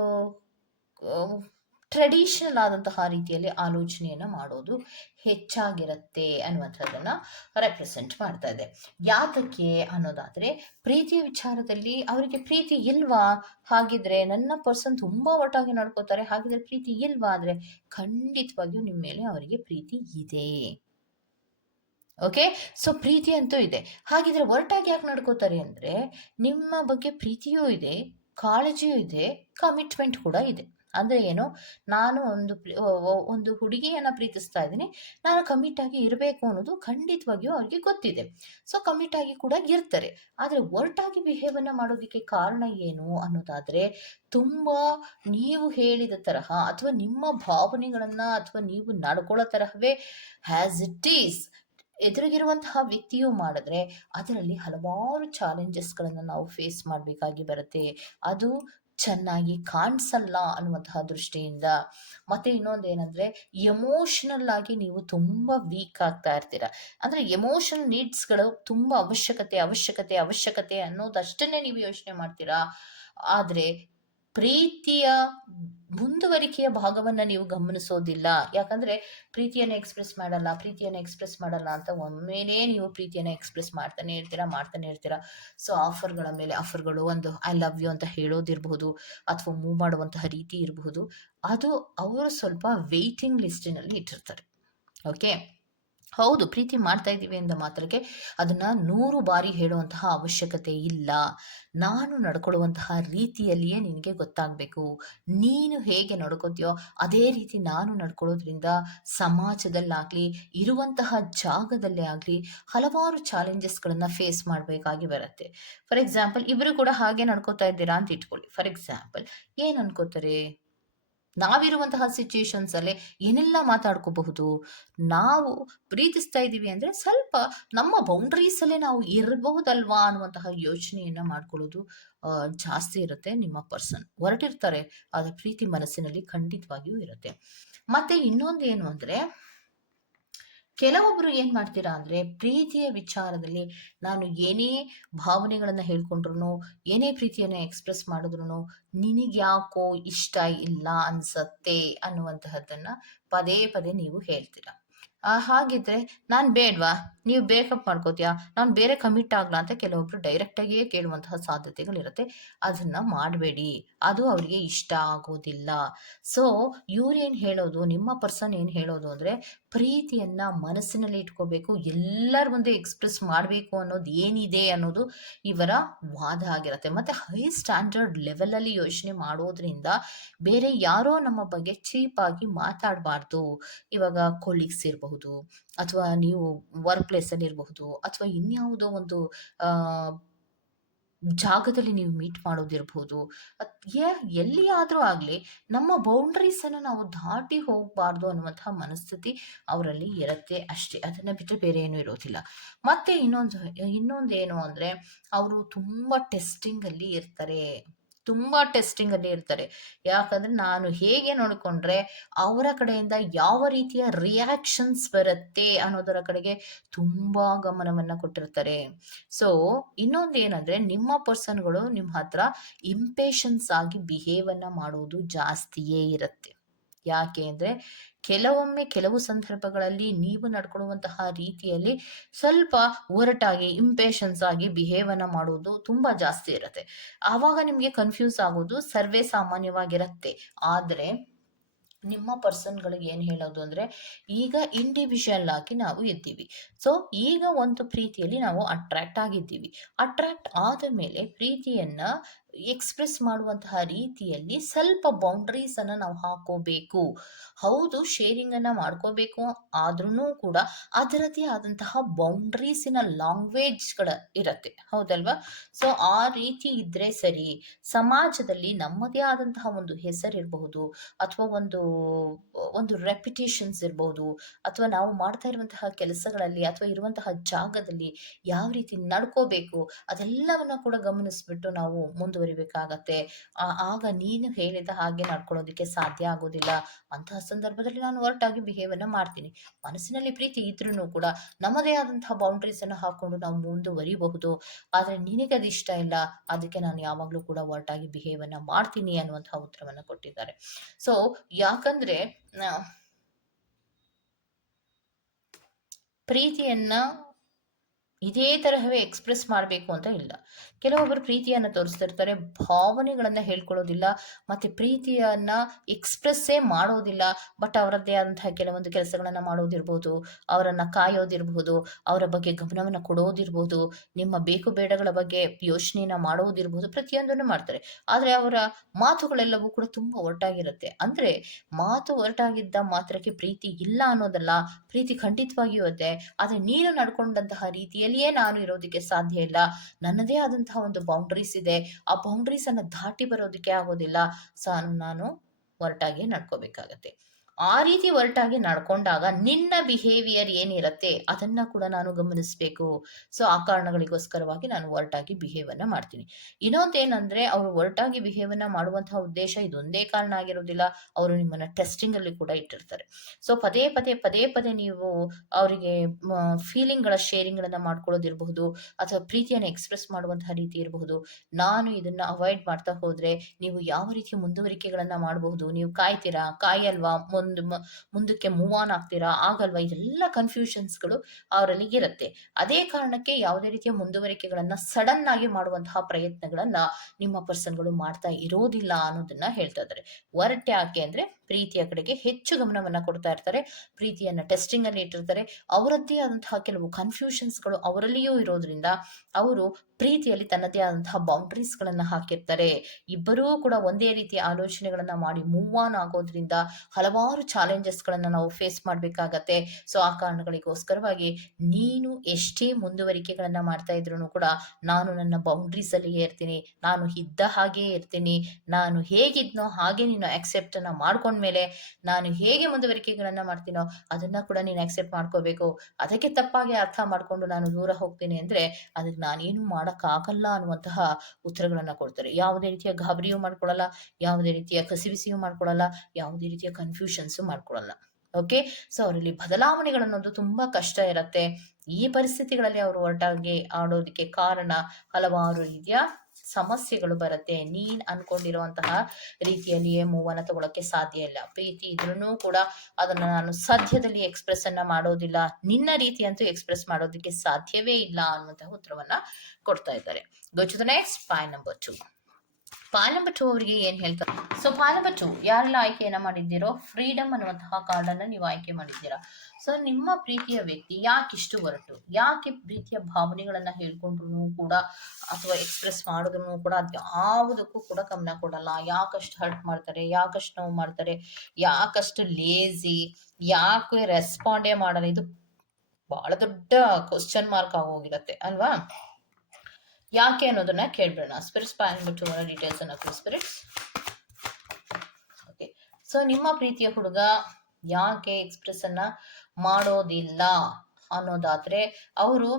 ಟ್ರೆಡಿಷನಲ್ ಆದಂತಹ ರೀತಿಯಲ್ಲಿ ಆಲೋಚನೆಯನ್ನ ಮಾಡೋದು ಹೆಚ್ಚಾಗಿರುತ್ತೆ ಅನ್ನುವಂಥದ್ದನ್ನ ರೆಪ್ರೆಸೆಂಟ್ ಮಾಡ್ತಾ ಇದೆ. ಯಾತಕ್ಕೆ ಅನ್ನೋದಾದ್ರೆ, ಪ್ರೀತಿಯ ವಿಚಾರದಲ್ಲಿ ಅವರಿಗೆ ಪ್ರೀತಿ ಇಲ್ವಾ? ಹಾಗಿದ್ರೆ ನನ್ನ ಪರ್ಸನ್ ತುಂಬಾ ಒಟ್ಟಾಗಿ ನಡ್ಕೋತಾರೆ, ಹಾಗಿದ್ರೆ ಪ್ರೀತಿ ಇಲ್ವಾ? ಆದ್ರೆ ಖಂಡಿತವಾಗಿಯೂ ನಿಮ್ಮ ಮೇಲೆ ಅವರಿಗೆ ಪ್ರೀತಿ ಇದೆ. ಓಕೆ, ಸೊ ಪ್ರೀತಿ ಅಂತೂ ಇದೆ. ಹಾಗಿದ್ರೆ ಒರಟಾಗಿ ಯಾಕೆ ನಡ್ಕೋತಾರೆ ಅಂದ್ರೆ, ನಿಮ್ಮ ಬಗ್ಗೆ ಪ್ರೀತಿಯೂ ಇದೆ, ಕಾಳಜಿಯೂ ಇದೆ, ಕಮಿಟ್ಮೆಂಟ್ ಕೂಡ ಇದೆ. ಅಂದ್ರೆ ಏನು, ನಾನು ಒಂದು ಹುಡುಗಿಯನ್ನ ಪ್ರೀತಿಸ್ತಾ ಇದ್ದೀನಿ, ನಾನು ಕಮಿಟ್ ಆಗಿ ಇರಬೇಕು ಅನ್ನೋದು ಖಂಡಿತವಾಗಿಯೂ ಅವ್ರಿಗೆ ಗೊತ್ತಿದೆ. ಸೊ ಕಮಿಟ್ ಆಗಿ ಕೂಡ ಇರ್ತಾರೆ. ಆದ್ರೆ ಒರಟಾಗಿ ಬಿಹೇವನ್ನ ಮಾಡೋದಕ್ಕೆ ಕಾರಣ ಏನು ಅನ್ನೋದಾದ್ರೆ, ತುಂಬಾ ನೀವು ಹೇಳಿದ ತರಹ ಅಥವಾ ನಿಮ್ಮ ಭಾವನೆಗಳನ್ನ ಅಥವಾ ನೀವು ನಡ್ಕೊಳ್ಳೋ ತರಹವೇ ಹ್ಯಾಸ್ ಇಟ್ ಈಸ್ ಎದುರಿಗಿರುವಂತಹ ವ್ಯಕ್ತಿಯು ಮಾಡಿದ್ರೆ ಅದರಲ್ಲಿ ಹಲವಾರು ಚಾಲೆಂಜಸ್ಗಳನ್ನು ನಾವು ಫೇಸ್ ಮಾಡಬೇಕಾಗಿ ಬರುತ್ತೆ. ಅದು ಚೆನ್ನಾಗಿ ಕಾಣಿಸಲ್ಲ ಅನ್ನುವಂತಹ ದೃಷ್ಟಿಯಿಂದ. ಮತ್ತೆ ಇನ್ನೊಂದು ಏನಂದ್ರೆ, ಎಮೋಷನಲ್ ಆಗಿ ನೀವು ತುಂಬಾ ವೀಕ್ ಆಗ್ತಾ ಇರ್ತೀರ. ಅಂದ್ರೆ ಎಮೋಷನಲ್ ನೀಡ್ಸ್ಗಳು ತುಂಬಾ ಅವಶ್ಯಕತೆ ಅನ್ನೋದಷ್ಟನ್ನೇ ನೀವು ಯೋಚನೆ ಮಾಡ್ತೀರಾ. ಆದ್ರೆ ಪ್ರೀತಿಯ ಮುಂದುವರಿಕೆಯ ಭಾಗವನ್ನ ನೀವು ಗಮನಿಸೋದಿಲ್ಲ. ಯಾಕಂದ್ರೆ ಪ್ರೀತಿಯನ್ನ ಎಕ್ಸ್ಪ್ರೆಸ್ ಮಾಡಲ್ಲ ಅಂತ ಒಮ್ಮೆಲೇ ನೀವು ಪ್ರೀತಿಯನ್ನ ಎಕ್ಸ್ಪ್ರೆಸ್ ಮಾಡ್ತಾನೆ ಇರ್ತೀರಾ. ಸೊ ಆಫರ್ಗಳ ಮೇಲೆ ಆಫರ್ಗಳು, ಒಂದು ಐ ಲವ್ ಯು ಅಂತ ಹೇಳೋದಿರಬಹುದು, ಅಥವಾ ಮೂವ್ ಮಾಡುವಂತಹ ರೀತಿ ಇರಬಹುದು, ಅದು ಅವರು ಸ್ವಲ್ಪ ವೇಟಿಂಗ್ ಲಿಸ್ಟಿನಲ್ಲಿ ಇಟ್ಟಿರ್ತಾರೆ. ಓಕೆ, ಹೌದು, ಪ್ರೀತಿ ಮಾಡ್ತಾ ಇದ್ದೀವಿ ಎಂದ ಮಾತ್ರಕ್ಕೆ ಅದನ್ನ 100 ಬಾರಿ ಹೇಳುವಂತಹ ಅವಶ್ಯಕತೆ ಇಲ್ಲ. ನಾನು ನಡ್ಕೊಳ್ಳುವಂತಹ ರೀತಿಯಲ್ಲಿಯೇ ನಿನಗೆ ಗೊತ್ತಾಗಬೇಕು. ನೀನು ಹೇಗೆ ನಡ್ಕೋತೀಯೋ ಅದೇ ರೀತಿ ನಾನು ನಡ್ಕೊಳ್ಳೋದ್ರಿಂದ ಸಮಾಜದಲ್ಲಾಗ್ಲಿ, ಇರುವಂತಹ ಜಾಗದಲ್ಲೇ ಆಗಲಿ ಹಲವಾರು ಚಾಲೆಂಜಸ್ಗಳನ್ನ ಫೇಸ್ ಮಾಡಬೇಕಾಗಿ ಬರುತ್ತೆ. ಫಾರ್ ಎಕ್ಸಾಂಪಲ್, ಇಬ್ಬರು ಕೂಡ ಹಾಗೆ ನಡ್ಕೋತಾ ಇದ್ದೀರಾ ಅಂತ ಇಟ್ಕೊಳ್ಳಿ. ಫಾರ್ ಎಕ್ಸಾಂಪಲ್, ಏನ್ ಅನ್ಕೋತಾರೆ, ನಾವಿರುವಂತಹ ಸಿಚುಯೇಷನ್ಸ್ ಅಲ್ಲೇ ಏನೆಲ್ಲ ಮಾತಾಡ್ಕೋಬಹುದು. ನಾವು ಪ್ರೀತಿಸ್ತಾ ಇದ್ದೀವಿ ಅಂದ್ರೆ ಸ್ವಲ್ಪ ನಮ್ಮ ಬೌಂಡ್ರೀಸ್ ಅಲ್ಲೇ ನಾವು ಇರಬಹುದಲ್ವಾ ಅನ್ನುವಂತಹ ಯೋಚನೆಯನ್ನ ಮಾಡ್ಕೊಳ್ಳೋದು ಜಾಸ್ತಿ ಇರುತ್ತೆ. ನಿಮ್ಮ ಪರ್ಸನ್ ಹೊರಟಿರ್ತಾರೆ, ಆದ್ರೆ ಪ್ರೀತಿ ಮನಸ್ಸಿನಲ್ಲಿ ಖಂಡಿತವಾಗಿಯೂ ಇರುತ್ತೆ. ಮತ್ತೆ ಇನ್ನೊಂದು ಏನು ಅಂದ್ರೆ, ಕೆಲವೊಬ್ರು ಏನ್ ಮಾಡ್ತೀರಾ ಅಂದ್ರೆ, ಪ್ರೀತಿಯ ವಿಚಾರದಲ್ಲಿ ನಾನು ಏನೇ ಭಾವನೆಗಳನ್ನ ಹೇಳ್ಕೊಂಡ್ರು, ಏನೇ ಪ್ರೀತಿಯನ್ನ ಎಕ್ಸ್ಪ್ರೆಸ್ ಮಾಡಿದ್ರು, ನಿನಗ್ಯಾಕೋ ಇಷ್ಟ ಇಲ್ಲ ಅನ್ಸತ್ತೆ ಅನ್ನುವಂತಹದ್ದನ್ನ ಪದೇ ಪದೇ ನೀವು ಹೇಳ್ತೀರಾ. ಹಾಗಿದ್ರೆ ನಾನ್ ಬೇಡ್ವಾ, ನೀವು ಬೇಕಪ್ ಮಾಡ್ಕೋತೀಯಾ, ನಾನು ಬೇರೆ ಕಮಿಟ್ ಆಗ್ಲಾ ಅಂತ ಕೆಲವೊಬ್ರು ಡೈರೆಕ್ಟ್ ಆಗಿಯೇ ಕೇಳುವಂತಹ ಸಾಧ್ಯತೆಗಳಿರುತ್ತೆ. ಅದನ್ನ ಮಾಡಬೇಡಿ, ಅದು ಅವರಿಗೆ ಇಷ್ಟ ಆಗೋದಿಲ್ಲ. ಸೊ ಇವ್ರೇನ್ ಹೇಳೋದು, ನಿಮ್ಮ ಪರ್ಸನ್ ಏನ್ ಹೇಳೋದು ಅಂದ್ರೆ, ಪ್ರೀತಿಯನ್ನ ಮನಸ್ಸಿನಲ್ಲಿ ಇಟ್ಕೋಬೇಕು, ಎಲ್ಲರ ಮುಂದೆ ಎಕ್ಸ್ಪ್ರೆಸ್ ಮಾಡಬೇಕು ಅನ್ನೋದು ಏನಿದೆ ಅನ್ನೋದು ಇವರ ವಾದ ಆಗಿರುತ್ತೆ. ಮತ್ತೆ ಹೈ ಸ್ಟ್ಯಾಂಡರ್ಡ್ ಲೆವೆಲ್ ಅಲ್ಲಿ ಯೋಚನೆ ಮಾಡೋದ್ರಿಂದ ಬೇರೆ ಯಾರೋ ನಮ್ಮ ಬಗ್ಗೆ ಚೀಪ್ ಆಗಿ ಮಾತಾಡಬಾರ್ದು. ಇವಾಗ ಕೊಲೀಗ್ಸ್ ಇರಬಹುದು, ಅಥವಾ ನೀವು ವರ್ಕ್ ಪ್ಲೇಸ್ ಅಲ್ಲಿ ಇರಬಹುದು, ಅಥವಾ ಇನ್ಯಾವುದೋ ಒಂದು ಜಾಗದಲ್ಲಿ ನೀವು ಮೀಟ್ ಮಾಡೋದಿರ್ಬೋದು, ಎಲ್ಲಿಯಾದರೂ ಆಗಲಿ ನಮ್ಮ ಬೌಂಡ್ರೀಸನ್ನು ನಾವು ದಾಟಿ ಹೋಗಬಾರ್ದು ಅನ್ನುವಂತಹ ಮನಸ್ಥಿತಿ ಅವರಲ್ಲಿ ಇರುತ್ತೆ ಅಷ್ಟೇ. ಅದನ್ನು ಬಿಟ್ಟರೆ ಬೇರೆ ಏನೂ ಇರೋದಿಲ್ಲ. ಮತ್ತು ಇನ್ನೊಂದೇನು ಅಂದರೆ, ಅವರು ತುಂಬ ಟೆಸ್ಟಿಂಗಲ್ಲಿ ಇರ್ತಾರೆ. ತುಂಬ ಟೆಸ್ಟಿಂಗಲ್ಲಿ ಇರ್ತಾರೆ. ಯಾಕಂದರೆ ನಾನು ಹೇಗೆ ನೋಡಿಕೊಂಡ್ರೆ ಅವರ ಕಡೆಯಿಂದ ಯಾವ ರೀತಿಯ ರಿಯಾಕ್ಷನ್ಸ್ ಬರುತ್ತೆ ಅನ್ನೋದರ ಕಡೆಗೆ ತುಂಬ ಗಮನವನ್ನು ಕೊಟ್ಟಿರ್ತಾರೆ. ಸೊ ಇನ್ನೊಂದೇನಂದರೆ, ನಿಮ್ಮ ಪರ್ಸನ್ಗಳು ನಿಮ್ಮ ಹತ್ರ ಇಂಪೇಷನ್ಸ್ ಆಗಿ ಬಿಹೇವನ್ನು ಮಾಡುವುದು ಜಾಸ್ತಿಯೇ ಇರುತ್ತೆ. ಯಾಕೆ ಅಂದರೆ, ಕೆಲವು ಸಂದರ್ಭಗಳಲ್ಲಿ ನೀವು ನಡ್ಕೊಳ್ಳುವಂತಹ ರೀತಿಯಲ್ಲಿ ಸ್ವಲ್ಪ ಒರಟಾಗಿ ಇಂಪೇಷನ್ಸ್ ಆಗಿ ಬಿಹೇವನ್ನು ಮಾಡುವುದು ತುಂಬ ಜಾಸ್ತಿ ಇರುತ್ತೆ. ಆವಾಗ ನಿಮಗೆ ಕನ್ಫ್ಯೂಸ್ ಆಗೋದು ಸರ್ವೇ ಸಾಮಾನ್ಯವಾಗಿರುತ್ತೆ. ಆದರೆ ನಿಮ್ಮ ಪರ್ಸನ್ಗಳಿಗೆ ಏನು ಹೇಳೋದು ಅಂದರೆ, ಈಗ ಇಂಡಿವಿಜುವಲ್ ಆಗಿ ನಾವು ಇದ್ದೀವಿ. ಸೊ ಈಗ ಒಂದು ಪ್ರೀತಿಯಲ್ಲಿ ನಾವು ಅಟ್ರಾಕ್ಟ್ ಆಗಿದ್ದೀವಿ. ಅಟ್ರಾಕ್ಟ್ ಆದ ಮೇಲೆ ಪ್ರೀತಿಯನ್ನು ಎಕ್ಸ್ಪ್ರೆಸ್ ಮಾಡುವಂತಹ ರೀತಿಯಲ್ಲಿ ಸ್ವಲ್ಪ ಬೌಂಡ್ರೀಸನ್ನು ನಾವು ಹಾಕೋಬೇಕು. ಹೌದು, ಶೇರಿಂಗನ್ನು ಮಾಡ್ಕೋಬೇಕು, ಆದ್ರೂ ಕೂಡ ಅದರದೇ ಆದಂತಹ ಬೌಂಡ್ರೀಸಿನ ಲ್ಯಾಂಗ್ವೇಜ್ಗಳ ಇರುತ್ತೆ, ಹೌದಲ್ವಾ? ಸೊ ಆ ರೀತಿ ಇದ್ದರೆ ಸರಿ. ಸಮಾಜದಲ್ಲಿ ನಮ್ಮದೇ ಆದಂತಹ ಒಂದು ಹೆಸರಿರಬಹುದು, ಅಥವಾ ಒಂದು ರೆಪ್ಯುಟೇಷನ್ಸ್ ಇರಬಹುದು, ಅಥವಾ ನಾವು ಮಾಡ್ತಾ ಇರುವಂತಹ ಕೆಲಸಗಳಲ್ಲಿ ಅಥವಾ ಇರುವಂತಹ ಜಾಗದಲ್ಲಿ ಯಾವ ರೀತಿ ನಡ್ಕೋಬೇಕು ಅದೆಲ್ಲವನ್ನ ಕೂಡ ಗಮನಿಸ್ಬಿಟ್ಟು ನಾವು ಮುಂದುವರಿಬೇಕಾಗತ್ತೆ. ಆಗ ನೀನು ಹೇಳಿದ ಹಾಗೆ ನಡ್ಕೊಳ್ಳೋದಕ್ಕೆ ಸಾಧ್ಯ ಆಗೋದಿಲ್ಲ. ಅಂತಹ ಸಂದರ್ಭದಲ್ಲಿ ನಾನು ಒರಟಾಗಿ ಬಿಹೇವನ್ನ ಮಾಡ್ತೀನಿ. ಮನಸ್ಸಿನಲ್ಲಿ ಪ್ರೀತಿ ಇದ್ರೂ ಕೂಡ ನಮ್ಮದೇ ಆದಂತಹ ಬೌಂಡ್ರೀಸನ್ನು ಹಾಕೊಂಡು ನಾವು ಮುಂದುವರಿಬಹುದು. ಆದರೆ ನಿನಗೆ ಅದು ಇಷ್ಟ ಇಲ್ಲ, ಅದಕ್ಕೆ ನಾನು ಯಾವಾಗಲೂ ಕೂಡ ಒರಟಾಗಿ ಬಿಹೇವನ್ನ ಮಾಡ್ತೀನಿ ಅನ್ನುವಂತಹ ಉತ್ತರವನ್ನು ಕೊಟ್ಟಿದ್ದಾರೆ. ಸೊ ಯಾಕಂದ್ರೆ ಪ್ರೀತಿಯನ್ನ ಇದೇ ತರಹವೇ ಎಕ್ಸ್ಪ್ರೆಸ್ ಮಾಡಬೇಕು ಅಂತ ಇಲ್ಲ. ಕೆಲವೊಬ್ಬರು ಪ್ರೀತಿಯನ್ನು ತೋರಿಸ್ತಿರ್ತಾರೆ, ಭಾವನೆಗಳನ್ನು ಹೇಳ್ಕೊಳ್ಳೋದಿಲ್ಲ, ಮತ್ತು ಪ್ರೀತಿಯನ್ನು ಎಕ್ಸ್ಪ್ರೆಸ್ಸೇ ಮಾಡೋದಿಲ್ಲ. ಬಟ್ ಅವರದ್ದೇ ಆದಂತಹ ಕೆಲವೊಂದು ಕೆಲಸಗಳನ್ನು ಮಾಡೋದಿರ್ಬೋದು, ಅವರನ್ನು ಕಾಯೋದಿರ್ಬೋದು, ಅವರ ಬಗ್ಗೆ ಗಮನವನ್ನು ಕೊಡೋದಿರ್ಬೋದು, ನಿಮ್ಮ ಬೇಕು ಬೇಡಗಳ ಬಗ್ಗೆ ಯೋಚನೆಯನ್ನು ಮಾಡೋದಿರ್ಬೋದು, ಪ್ರತಿಯೊಂದನ್ನು ಮಾಡ್ತಾರೆ. ಆದರೆ ಅವರ ಮಾತುಗಳೆಲ್ಲವೂ ಕೂಡ ತುಂಬ ಒರಟಾಗಿರುತ್ತೆ. ಅಂದರೆ ಮಾತು ಒರಟಾಗಿದ್ದ ಮಾತ್ರಕ್ಕೆ ಪ್ರೀತಿ ಇಲ್ಲ ಅನ್ನೋದಲ್ಲ, ಪ್ರೀತಿ ಖಂಡಿತವಾಗಿಯೂ ಇರುತ್ತೆ. ಆದರೆ ನೀನು ನಡ್ಕೊಂಡಂತಹ ರೀತಿಯಲ್ಲಿಯೇ ನಾನು ಇರೋದಕ್ಕೆ ಸಾಧ್ಯ ಇಲ್ಲ. ನನ್ನದೇ ಆದಂತಹ ಒಂದು ಬೌಂಡ್ರೀಸ್ ಇದೆ. ಆ ಬೌಂಡ್ರೀಸ್ ಅನ್ನು ದಾಟಿ ಬರೋದಕ್ಕೆ ಆಗೋದಿಲ್ಲ. ಸೊ ನಾನು ಒರಟಾಗಿ ನಡ್ಕೋಬೇಕಾಗತ್ತೆ. ಆ ರೀತಿ ಒರಟಾಗಿ ನಡ್ಕೊಂಡಾಗ ನಿನ್ನ ಬಿಹೇವಿಯರ್ ಏನಿರುತ್ತೆ ಅದನ್ನ ಕೂಡ ನಾನು ಗಮನಿಸಬೇಕು. ಸೊ ಆ ಕಾರಣಗಳಿಗೋಸ್ಕರವಾಗಿ ನಾನು ಒರಟಾಗಿ ಬಿಹೇವನ್ನ ಮಾಡ್ತೀನಿ. ಇನ್ನೊಂದೇನಂದ್ರೆ, ಅವರು ಒರಟಾಗಿ ಬಿಹೇವನ್ನ ಮಾಡುವಂತಹ ಉದ್ದೇಶ ಇದೊಂದೇ ಕಾರಣ ಆಗಿರೋದಿಲ್ಲ. ಅವರು ನಿಮ್ಮನ್ನ ಟೆಸ್ಟಿಂಗ್ ಅಲ್ಲಿ ಕೂಡ ಇಟ್ಟಿರ್ತಾರೆ. ಸೊ ಪದೇ ಪದೇ ಪದೇ ಪದೇ ನೀವು ಅವರಿಗೆ ಫೀಲಿಂಗ್ಗಳ ಶೇರಿಂಗ್ಗಳನ್ನ ಮಾಡ್ಕೊಳ್ಳೋದಿರಬಹುದು, ಅಥವಾ ಪ್ರೀತಿಯನ್ನು ಎಕ್ಸ್ಪ್ರೆಸ್ ಮಾಡುವಂತಹ ರೀತಿ ಇರಬಹುದು. ನಾನು ಇದನ್ನ ಅವಾಯ್ಡ್ ಮಾಡ್ತಾ ಹೋದ್ರೆ ನೀವು ಯಾವ ರೀತಿಯ ಮುಂದುವರಿಕೆಗಳನ್ನ ಮಾಡಬಹುದು, ನೀವು ಕಾಯ್ತೀರಾ, ಕಾಯಲ್ವಾ, ಮುಂದಕ್ಕೆ ಮೂವ್ ಆನ್ ಆಗ್ತೀರಾ, ಆಗಲ್ವಾ, ಇದೆಲ್ಲ ಕನ್ಫ್ಯೂಷನ್ಸ್ಗಳು ಅವರಲ್ಲಿ ಇರುತ್ತೆ. ಅದೇ ಕಾರಣಕ್ಕೆ ಯಾವುದೇ ರೀತಿಯ ಮುಂದುವರಿಕೆಗಳನ್ನ ಸಡನ್ ಆಗಿ ಮಾಡುವಂತಹ ಪ್ರಯತ್ನಗಳನ್ನ ನಿಮ್ಮ ಪರ್ಸನ್ಗಳು ಮಾಡ್ತಾ ಇರೋದಿಲ್ಲ ಅನ್ನೋದನ್ನ ಹೇಳ್ತಾ ಇದ್ದಾರೆ. ಒರಟೆ ಯಾಕೆ ಅಂದ್ರೆ, ಪ್ರೀತಿಯ ಕಡೆಗೆ ಹೆಚ್ಚು ಗಮನವನ್ನ ಕೊಡ್ತಾ ಇರ್ತಾರೆ, ಪ್ರೀತಿಯನ್ನ ಟೆಸ್ಟಿಂಗ್ ಅಲ್ಲಿ ಇಟ್ಟಿರ್ತಾರೆ. ಅವರದ್ದೇ ಆದಂತಹ ಕೆಲವು ಕನ್ಫ್ಯೂಷನ್ಸ್ಗಳು ಅವರಲ್ಲಿಯೂ ಇರೋದ್ರಿಂದ ಅವರು ಪ್ರೀತಿಯಲ್ಲಿ ತನ್ನದೇ ಆದಂತಹ ಬೌಂಡ್ರೀಸ್ ಗಳನ್ನ ಹಾಕಿರ್ತಾರೆ. ಇಬ್ಬರೂ ಕೂಡ ಒಂದೇ ರೀತಿಯ ಆಲೋಚನೆಗಳನ್ನ ಮಾಡಿ ಮೂವ್ ಆನ್ ಆಗೋದ್ರಿಂದ ಹಲವಾರು ಚಾಲೆಂಜಸ್ ಗಳನ್ನ ನಾವು ಫೇಸ್ ಮಾಡ್ಬೇಕಾಗತ್ತೆ. ಸೊ ಆ ಕಾರಣಗಳಿಗೋಸ್ಕರವಾಗಿ ನೀನು ಎಷ್ಟೇ ಮುಂದುವರಿಕೆಗಳನ್ನ ಮಾಡ್ತಾ ಇದ್ರು ಕೂಡ ನಾನು ನನ್ನ ಬೌಂಡ್ರೀಸ್ ಅಲ್ಲಿಯೇ ಇರ್ತೀನಿ, ನಾನು ಇದ್ದ ಹಾಗೆ ಇರ್ತೀನಿ, ನಾನು ಹೇಗಿದ್ನೋ ಹಾಗೆ ನೀನು ಅಕ್ಸೆಪ್ಟ್ ಅನ್ನ ಮಾಡ್ಕೊಂಡ್ಮೇಲೆ ನಾನು ಹೇಗೆ ಮುಂದುವರಿಕೆಗಳನ್ನ ಮಾಡ್ತೀನೋ ಅದನ್ನ ಕೂಡ ನೀನು ಅಕ್ಸೆಪ್ಟ್ ಮಾಡ್ಕೋಬೇಕು. ಅದಕ್ಕೆ ತಪ್ಪಾಗಿ ಅರ್ಥ ಮಾಡ್ಕೊಂಡು ನಾನು ದೂರ ಹೋಗ್ತೀನಿ ಅಂದ್ರೆ ಅದಕ್ಕೆ ನಾನೇನು ಮಾಡಕ್ಕಾಗಲ್ಲ ಅನ್ನುವಂತಹ ಉತ್ತರಗಳನ್ನ ಕೊಡ್ತಾರೆ. ಯಾವುದೇ ರೀತಿಯ ಗಾಬರಿಯೂ ಮಾಡ್ಕೊಳ್ಳಲ್ಲ, ಯಾವುದೇ ರೀತಿಯ ಕಸಿವಿಸಿಯೂ ಮಾಡ್ಕೊಳ್ಳಲ್ಲ, ಯಾವುದೇ ರೀತಿಯ ಕನ್ಫ್ಯೂಷನ್ಸ್ ಮಾಡ್ಕೊಳ್ಳಲ್ಲ. ಓಕೆ, ಸೊ ಅವರಲ್ಲಿ ಬದಲಾವಣೆಗಳನ್ನೋದು ತುಂಬಾ ಕಷ್ಟ ಇರತ್ತೆ. ಈ ಪರಿಸ್ಥಿತಿಗಳಲ್ಲಿ ಅವರು ಒರಟಾಗಿ ಆಡೋದಕ್ಕೆ ಕಾರಣ ಹಲವಾರು ರೀತಿಯ ಸಮಸ್ಯೆಗಳು ಬರುತ್ತೆ. ನೀನ್ ಅನ್ಕೊಂಡಿರುವಂತಹ ರೀತಿಯಲ್ಲಿಯೇ ಮೂವನ್ನ ತಗೊಳಕ್ಕೆ ಸಾಧ್ಯ ಇಲ್ಲ. ಪ್ರೀತಿ ಇದ್ರೂ ಕೂಡ ಅದನ್ನ ನಾನು ಸದ್ಯದಲ್ಲಿ ಎಕ್ಸ್ಪ್ರೆಸ್ ಅನ್ನ ಮಾಡೋದಿಲ್ಲ, ನಿನ್ನ ರೀತಿ ಅಂತೂ ಎಕ್ಸ್ಪ್ರೆಸ್ ಮಾಡೋದಕ್ಕೆ ಸಾಧ್ಯವೇ ಇಲ್ಲ ಅನ್ನುವಂತಹ ಉತ್ತರವನ್ನ ಕೊಡ್ತಾ ಇದ್ದಾರೆ. Go to the next, point number 2. Point number 2 ಅವರಿಗೆ ಏನ್ ಹೇಳ್ತಾರೆ? ಸೊ ಪಾಯಿಂಟ್ ನಂಬರ್ 2, ಯಾರೆಲ್ಲ ಆಯ್ಕೆಯನ್ನ ಮಾಡಿದ್ದೀರೋ, ಫ್ರೀಡಮ್ ಅನ್ನುವಂತಹ ಕಾರ್ಡ್ ಅನ್ನ ನೀವು ಆಯ್ಕೆ ಮಾಡಿದ್ದೀರಾ. ಸೊ ನಿಮ್ಮ ಪ್ರೀತಿಯ ವ್ಯಕ್ತಿ ಯಾಕಿಷ್ಟು ಹೊರಟು, ಯಾಕೆ ಪ್ರೀತಿಯ ಭಾವನೆಗಳನ್ನ ಹೇಳ್ಕೊಂಡ್ರು ಕೂಡ ಅಥವಾ ಎಕ್ಸ್ಪ್ರೆಸ್ ಮಾಡಿದ್ರು ಕೂಡ ಯಾವುದಕ್ಕೂ ಕೂಡ ಗಮನ ಕೊಡಲ್ಲ, ಯಾಕಷ್ಟು ಹರ್ಟ್ ಮಾಡ್ತಾರೆ, ಯಾಕಷ್ಟು ನೋವು ಮಾಡ್ತಾರೆ, ಯಾಕಷ್ಟು ಲೇಜಿ, ಯಾಕೆ ರೆಸ್ಪಾಂಡೇ ಮಾಡಲ್ಲ, ಇದು ಬಹಳ ದೊಡ್ಡ ಕ್ವಶನ್ ಮಾರ್ಕ್ ಆಗೋಗಿರತ್ತೆ ಅಲ್ವಾ? ಯಾಕೆ ಅನ್ನೋದನ್ನ ಕೇಳ್ಬಿಡೋಣ. ಸ್ಪಿರಿಟ್ಸ್ ಬಂದ್ಬಿಟ್ಟು ಡೀಟೇಲ್ಸ್ ಅನ್ನ ಸ್ಪಿರಿಟ್ಸ್. ಓಕೆ, ಸೊ ನಿಮ್ಮ ಪ್ರೀತಿಯ ಹುಡುಗ ಯಾಕೆ ಎಕ್ಸ್ಪ್ರೆಸ್ ಅನ್ನ ಮಾಡೋದಿಲ್ಲ ಅನ್ನೋದಾದ್ರೆ, ಅವರು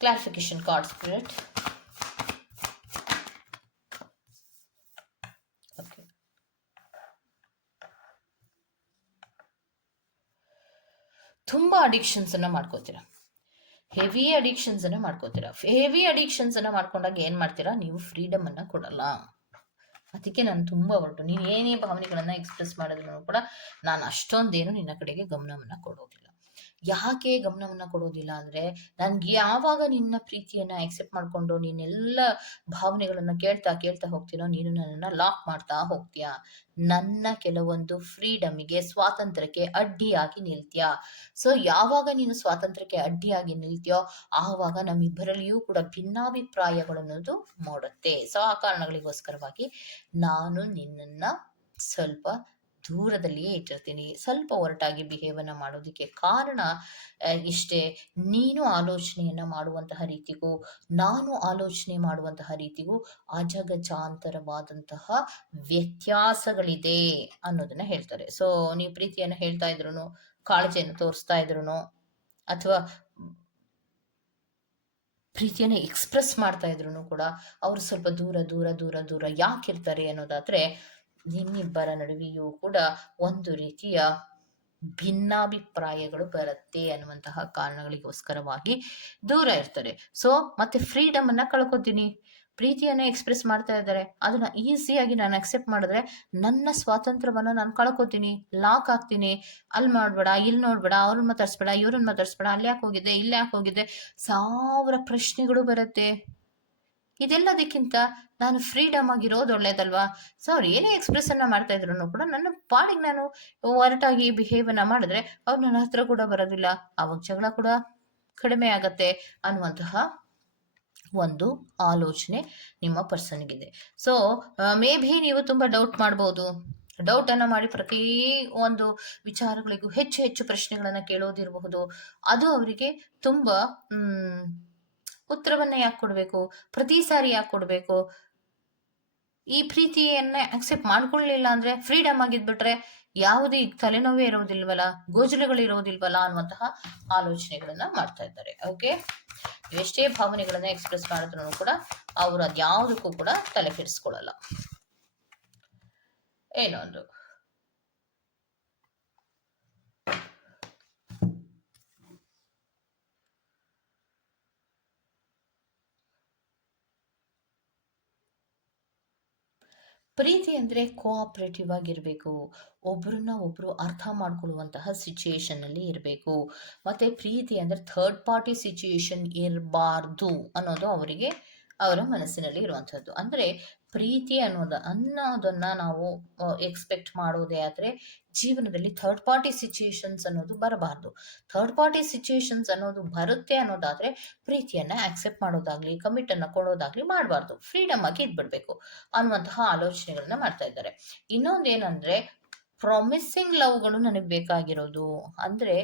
ಕ್ಲಾರಿಫಿಕೇಶನ್ ಕಾರ್ಡ್ ಸ್ಪಿರಿಟ್. ಓಕೆ, ತುಂಬಾ ಅಡಿಕ್ಷನ್ಸ್ ಅನ್ನ ಮಾಡ್ಕೋತೀರಾ, ಹೆವಿ ಅಡಿಕ್ಷನ್ಸ್ ಅನ್ನ ಮಾಡ್ಕೋತೀರಾ. ಹೆವಿ ಅಡಿಕ್ಷನ್ಸ್ ಅನ್ನ ಮಾಡ್ಕೊಂಡಾಗ ಏನ್ ಮಾಡ್ತೀರಾ, ನೀವು ಫ್ರೀಡಮ್ ಅನ್ನ ಕೊಡಲ್ಲ. ಅದಕ್ಕೆ ನಾನು ತುಂಬಾ ಹೊರಟು, ನೀನು ಏನೇ ಭಾವನೆಗಳನ್ನ ಎಕ್ಸ್ಪ್ರೆಸ್ ಮಾಡಿದ್ರು ಕೂಡ ನಾನು ಅಷ್ಟೊಂದೇನು ನಿನ್ನ ಕಡೆಗೆ ಗಮನವನ್ನ ಕೊಡೋದಿಲ್ಲ. ಯಾಕೆ ಗಮನವನ್ನ ಕೊಡೋದಿಲ್ಲ ಅಂದ್ರೆ, ನನ್ಗೆ ಯಾವಾಗ ನಿನ್ನ ಪ್ರೀತಿಯನ್ನ ಆಕ್ಸೆಪ್ಟ್ ಮಾಡ್ಕೊಂಡು ನೀನೆಲ್ಲ ಭಾವನೆಗಳನ್ನ ಕೇಳ್ತಾ ಕೇಳ್ತಾ ಹೋಗ್ತೀನೋ, ನೀನು ನನ್ನನ್ನ ಲಾಕ್ ಮಾಡ್ತಾ ಹೋಗ್ತೀಯ. ನನ್ನ ಕೆಲವೊಂದು ಫ್ರೀಡಮ್ಗೆ, ಸ್ವಾತಂತ್ರ್ಯಕ್ಕೆ ಅಡ್ಡಿಯಾಗಿ ನಿಲ್ತೀಯ. ಸೊ ಯಾವಾಗ ನೀನು ಸ್ವಾತಂತ್ರ್ಯಕ್ಕೆ ಅಡ್ಡಿಯಾಗಿ ನಿಲ್ತೀಯೋ, ಆವಾಗ ನಮ್ಮಿಬ್ಬರಲ್ಲಿಯೂ ಕೂಡ ಭಿನ್ನಾಭಿಪ್ರಾಯಗಳನ್ನೋದು ಮೂಡುತ್ತೆ. ಸೊ ಆ ಕಾರಣಗಳಿಗೋಸ್ಕರವಾಗಿ ನಾನು ನಿನ್ನನ್ನ ಸ್ವಲ್ಪ ದೂರದಲ್ಲಿಯೇ ಇಟ್ಟಿರ್ತೀನಿ. ಸ್ವಲ್ಪ ಒರಟಾಗಿ ಬಿಹೇವನ್ನ ಮಾಡೋದಕ್ಕೆ ಕಾರಣ ಇಷ್ಟೇ. ನೀನು ಆಲೋಚನೆಯನ್ನ ಮಾಡುವಂತಹ ರೀತಿಗೂ ನಾನು ಆಲೋಚನೆ ಮಾಡುವಂತಹ ರೀತಿಗೂ ಅಜಗಜಾಂತರವಾದಂತಹ ವ್ಯತ್ಯಾಸಗಳಿದೆ ಅನ್ನೋದನ್ನ ಹೇಳ್ತಾರೆ. ಸೊ ನೀವು ಪ್ರೀತಿಯನ್ನ ಹೇಳ್ತಾ ಇದ್ರು, ಕಾಳಜಿಯನ್ನು ತೋರಿಸ್ತಾ ಇದ್ರು, ಅಥವಾ ಪ್ರೀತಿಯನ್ನ ಎಕ್ಸ್ಪ್ರೆಸ್ ಮಾಡ್ತಾ ಇದ್ರು ಕೂಡ ಅವರು ಸ್ವಲ್ಪ ದೂರ ದೂರ ದೂರ ದೂರ ಯಾಕಿರ್ತಾರೆ ಅನ್ನೋದಾದ್ರೆ, ನಿಮ್ಮಿಬ್ಬರ ನಡುವೆಯೂ ಕೂಡ ಒಂದು ರೀತಿಯ ಭಿನ್ನಾಭಿಪ್ರಾಯಗಳು ಬರುತ್ತೆ ಅನ್ನುವಂತಹ ಕಾರಣಗಳಿಗೋಸ್ಕರವಾಗಿ ದೂರ ಇರ್ತಾರೆ. ಸೊ ಮತ್ತೆ ಫ್ರೀಡಮ್ ಅನ್ನ ಕಳ್ಕೊತೀನಿ. ಪ್ರೀತಿಯನ್ನ ಎಕ್ಸ್ಪ್ರೆಸ್ ಮಾಡ್ತಾ ಇದ್ದಾರೆ, ಅದನ್ನ ಈಸಿಯಾಗಿ ನಾನು ಅಕ್ಸೆಪ್ಟ್ ಮಾಡಿದ್ರೆ ನನ್ನ ಸ್ವಾತಂತ್ರ್ಯವನ್ನ ನಾನು ಕಳ್ಕೊತೀನಿ, ಲಾಕ್ ಆಗ್ತೀನಿ. ಅಲ್ಲಿ ಮಾಡ್ಬೇಡ, ಇಲ್ಲಿ ನೋಡ್ಬೇಡ, ಅವ್ರನ್ನ ಮಾತಾಡ್ಸ್ಬೇಡ, ಇವ್ರನ್ನ ಮಾತಾಡ್ಸ್ಬೇಡ, ಅಲ್ಲಿ ಯಾಕೆ ಹೋಗಿದೆ, ಇಲ್ಲಿ ಯಾಕೆ ಹೋಗಿದೆ, 1000 ಪ್ರಶ್ನೆಗಳು ಬರುತ್ತೆ. ಇದೆಲ್ಲದಕ್ಕಿಂತ ನಾನು ಫ್ರೀಡಮ್ ಆಗಿರೋದು ಒಳ್ಳೇದಲ್ವಾ. ಸೊ ಅವ್ರು ಏನೇ ಎಕ್ಸ್ಪ್ರೆಸ್ ಅನ್ನ ಮಾಡ್ತಾ ಇದ್ರು ಕೂಡ ನನ್ನ ಪಾಡಿಗೆ ನಾನು ಹೊರಟಾಗಿ ಬಿಹೇವ್ ಅನ್ನ ಮಾಡಿದ್ರೆ ಅವ್ರು ನನ್ನ ಹತ್ರ ಕೂಡ ಬರೋದಿಲ್ಲ, ಅವಾಗ ಜಗಳ ಕೂಡ ಕಡಿಮೆ ಆಗತ್ತೆ ಅನ್ನುವಂತಹ ಒಂದು ಆಲೋಚನೆ ನಿಮ್ಮ ಪರ್ಸನ್ಗಿದೆ. ಸೊ ಮೇ ಬಿ ನೀವು ತುಂಬಾ ಡೌಟ್ ಮಾಡ್ಬೋದು. ಡೌಟ್ ಅನ್ನ ಮಾಡಿ ಪ್ರತಿ ಒಂದು ವಿಚಾರಗಳಿಗೂ ಹೆಚ್ಚು ಹೆಚ್ಚು ಪ್ರಶ್ನೆಗಳನ್ನ ಕೇಳೋದಿರಬಹುದು. ಅದು ಅವರಿಗೆ ತುಂಬಾ ಉತ್ತರವನ್ನ ಯಾಕೆ ಕೊಡ್ಬೇಕು, ಪ್ರತಿ ಸಾರಿ ಯಾಕೆ ಕೊಡ್ಬೇಕು, ಈ ಪ್ರೀತಿಯನ್ನ ಅಕ್ಸೆಪ್ಟ್ ಮಾಡ್ಕೊಳ್ಳಿಲ್ಲ ಅಂದ್ರೆ, ಫ್ರೀಡಮ್ ಆಗಿದ್ಬಿಟ್ರೆ ಯಾವುದೇ ತಲೆನೋವೇ ಇರೋದಿಲ್ವಲ್ಲ, ಗೋಜಲುಗಳು ಇರೋದಿಲ್ವಲ್ಲ ಅನ್ನುವಂತಹ ಆಲೋಚನೆಗಳನ್ನ ಮಾಡ್ತಾ ಇದ್ದಾರೆ. ಓಕೆ, ಎಷ್ಟೇ ಭಾವನೆಗಳನ್ನ ಎಕ್ಸ್ಪ್ರೆಸ್ ಮಾಡಿದ್ರು ಕೂಡ ಅವರು ಅದ್ಯಾವುದಕ್ಕೂ ಕೂಡ ತಲೆ ಕೆಡಿಸ್ಕೊಳ್ಳಲ್ಲ. ಏನೊಂದು ಪ್ರೀತಿ ಅಂದ್ರೆ ಕೋಆಪರೇಟಿವ್ ಆಗಿರ್ಬೇಕು, ಒಬ್ರನ್ನ ಒಬ್ರು ಅರ್ಥ ಮಾಡ್ಕೊಳ್ಳುವಂತಹ ಸಿಚುಯೇಷನ್ ಅಲ್ಲಿ ಇರಬೇಕು. ಮತ್ತೆ ಪ್ರೀತಿ ಅಂದ್ರೆ ಥರ್ಡ್ ಪಾರ್ಟಿ ಸಿಚುಯೇಷನ್ ಇರಬಾರ್ದು ಅನ್ನೋದು ಅವರಿಗೆ ಅವರ ಮನಸ್ಸಿನಲ್ಲಿ ಇರುವಂತಹದ್ದು. ಅಂದ್ರೆ ಪ್ರೀತಿ ಅನ್ನೋದನ್ನ ನಾವು ಎಕ್ಸ್ಪೆಕ್ಟ್ ಮಾಡೋದೇ ಆದ್ರೆ ಜೀವನದಲ್ಲಿ ಥರ್ಡ್ ಪಾರ್ಟಿ ಸಿಚುಯೇಷನ್ಸ್ ಅನ್ನೋದು ಬರಬಾರ್ದು. ಥರ್ಡ್ ಪಾರ್ಟಿ ಸಿಚುಯೇಷನ್ಸ್ ಅನ್ನೋದು ಬರುತ್ತೆ ಅನ್ನೋದಾದ್ರೆ ಪ್ರೀತಿಯನ್ನ ಆಕ್ಸೆಪ್ಟ್ ಮಾಡೋದಾಗ್ಲಿ, ಕಮಿಟ್ ಅನ್ನ ಕೊಡೋದಾಗ್ಲಿ ಮಾಡಬಾರ್ದು, ಫ್ರೀಡಮ್ ಆಗಿ ಇದ್ಬಿಡ್ಬೇಕು ಅನ್ನುವಂತಹ ಆಲೋಚನೆಗಳನ್ನ ಮಾಡ್ತಾ ಇದ್ದಾರೆ. ಇನ್ನೊಂದೇನಂದ್ರೆ, ಪ್ರಾಮಿಸಿಂಗ್ ಲವ್ಗಳು ನನಗೆ ಬೇಕಾಗಿರೋದು ಅಂದ್ರೆ,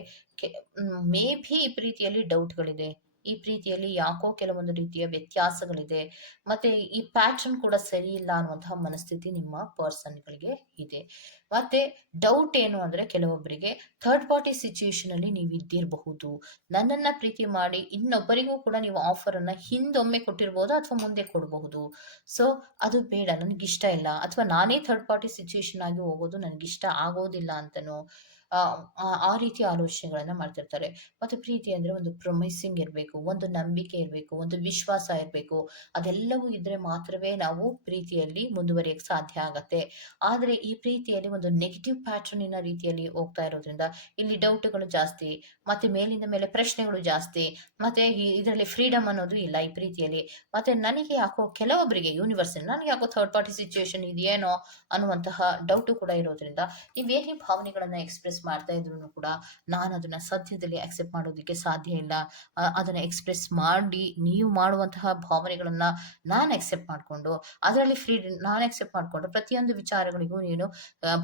ಮೇ ಬಿ ಈ ಪ್ರೀತಿಯಲ್ಲಿ ಡೌಟ್ಗಳಿದೆ, ಈ ಪ್ರೀತಿಯಲ್ಲಿ ಯಾಕೋ ಕೆಲವೊಂದು ರೀತಿಯ ವ್ಯತ್ಯಾಸಗಳಿದೆ, ಮತ್ತೆ ಈ ಪ್ಯಾಟರ್ನ್ ಕೂಡ ಸರಿ ಇಲ್ಲ ಅನ್ನುವಂತಹ ಮನಸ್ಥಿತಿ ನಿಮ್ಮ ಪರ್ಸನ್ಗಳಿಗೆ ಇದೆ. ಮತ್ತೆ ಡೌಟ್ ಏನು ಅಂದ್ರೆ, ಕೆಲವೊಬ್ಬರಿಗೆ ಥರ್ಡ್ ಪಾರ್ಟಿ ಸಿಚುಯೇಷನ್ ಅಲ್ಲಿ ನೀವು ಇದ್ದಿರಬಹುದು, ನನ್ನನ್ನ ಪ್ರೀತಿ ಮಾಡಿ ಇನ್ನೊಬ್ಬರಿಗೂ ಕೂಡ ನೀವು ಆಫರ್ ಅನ್ನ ಹಿಂದೊಮ್ಮೆ ಕೊಟ್ಟಿರ್ಬೋದು ಅಥವಾ ಮುಂದೆ ಕೊಡಬಹುದು. ಸೊ ಅದು ಬೇಡ, ನನ್ಗಿಷ್ಟ ಇಲ್ಲ, ಅಥವಾ ನಾನೇ ಥರ್ಡ್ ಪಾರ್ಟಿ ಸಿಚುಯೇಷನ್ ಆಗಿ ಹೋಗೋದು ನನ್ಗಿಷ್ಟ ಆಗೋದಿಲ್ಲ ಅಂತನೋ ಆ ರೀತಿಯ ಆಲೋಚನೆಗಳನ್ನ ಮಾಡ್ತಿರ್ತಾರೆ. ಮತ್ತೆ ಪ್ರೀತಿ ಅಂದ್ರೆ ಒಂದು ಪ್ರೊಮಿಸಿಂಗ್ ಇರಬೇಕು, ಒಂದು ನಂಬಿಕೆ ಇರಬೇಕು, ಒಂದು ವಿಶ್ವಾಸ ಇರಬೇಕು. ಅದೆಲ್ಲವೂ ಇದ್ರೆ ಮಾತ್ರವೇ ನಾವು ಪ್ರೀತಿಯಲ್ಲಿ ಮುಂದುವರಿಯಕ್ಕೆ ಸಾಧ್ಯ ಆಗತ್ತೆ. ಆದ್ರೆ ಈ ಪ್ರೀತಿಯಲ್ಲಿ ಒಂದು ನೆಗೆಟಿವ್ ಪ್ಯಾಟರ್ನಿನ ರೀತಿಯಲ್ಲಿ ಹೋಗ್ತಾ ಇರೋದ್ರಿಂದ ಇಲ್ಲಿ ಡೌಟ್ಗಳು ಜಾಸ್ತಿ, ಮತ್ತೆ ಮೇಲಿಂದ ಮೇಲೆ ಪ್ರಶ್ನೆಗಳು ಜಾಸ್ತಿ, ಮತ್ತೆ ಇದರಲ್ಲಿ ಫ್ರೀಡಮ್ ಅನ್ನೋದು ಇಲ್ಲ ಈ ಪ್ರೀತಿಯಲ್ಲಿ. ಮತ್ತೆ ನನಗೆ ಯಾಕೋ ಕೆಲವೊಬ್ಬರಿಗೆ ಯೂನಿವರ್ಸ್ ನನಗೆ ಯಾಕೋ ಥರ್ಡ್ ಪಾರ್ಟಿ ಸಿಚುಯೇಷನ್ ಇದೆಯೇನೋ ಅನ್ನುವಂತಹ ಡೌಟು ಕೂಡ ಇರೋದ್ರಿಂದ ನೀವೇನೇ ಭಾವನೆಗಳನ್ನ ಎಕ್ಸ್ಪ್ರೆಸ್ ಮಾಡ್ತಾ ಇದ್ರು ಕೂಡ ನಾನು ಅದನ್ನ ಸದ್ಯದಲ್ಲಿ ಅಕ್ಸೆಪ್ಟ್ ಮಾಡೋದಕ್ಕೆ ಸಾಧ್ಯ ಇಲ್ಲ. ಅದನ್ನ ಎಕ್ಸ್‌ಪ್ರೆಸ್ ಮಾಡಿ ನೀವು ಮಾಡುವಂತಹ ಭಾವನೆಗಳನ್ನ ನಾನು ಅಕ್ಸೆಪ್ಟ್ ಮಾಡ್ಕೊಂಡು, ಅದರಲ್ಲಿ ನಾನು ಅಕ್ಸೆಪ್ಟ್ ಮಾಡ್ಕೊಂಡು ಪ್ರತಿಯೊಂದು ವಿಚಾರಗಳಿಗೂ ನೀನು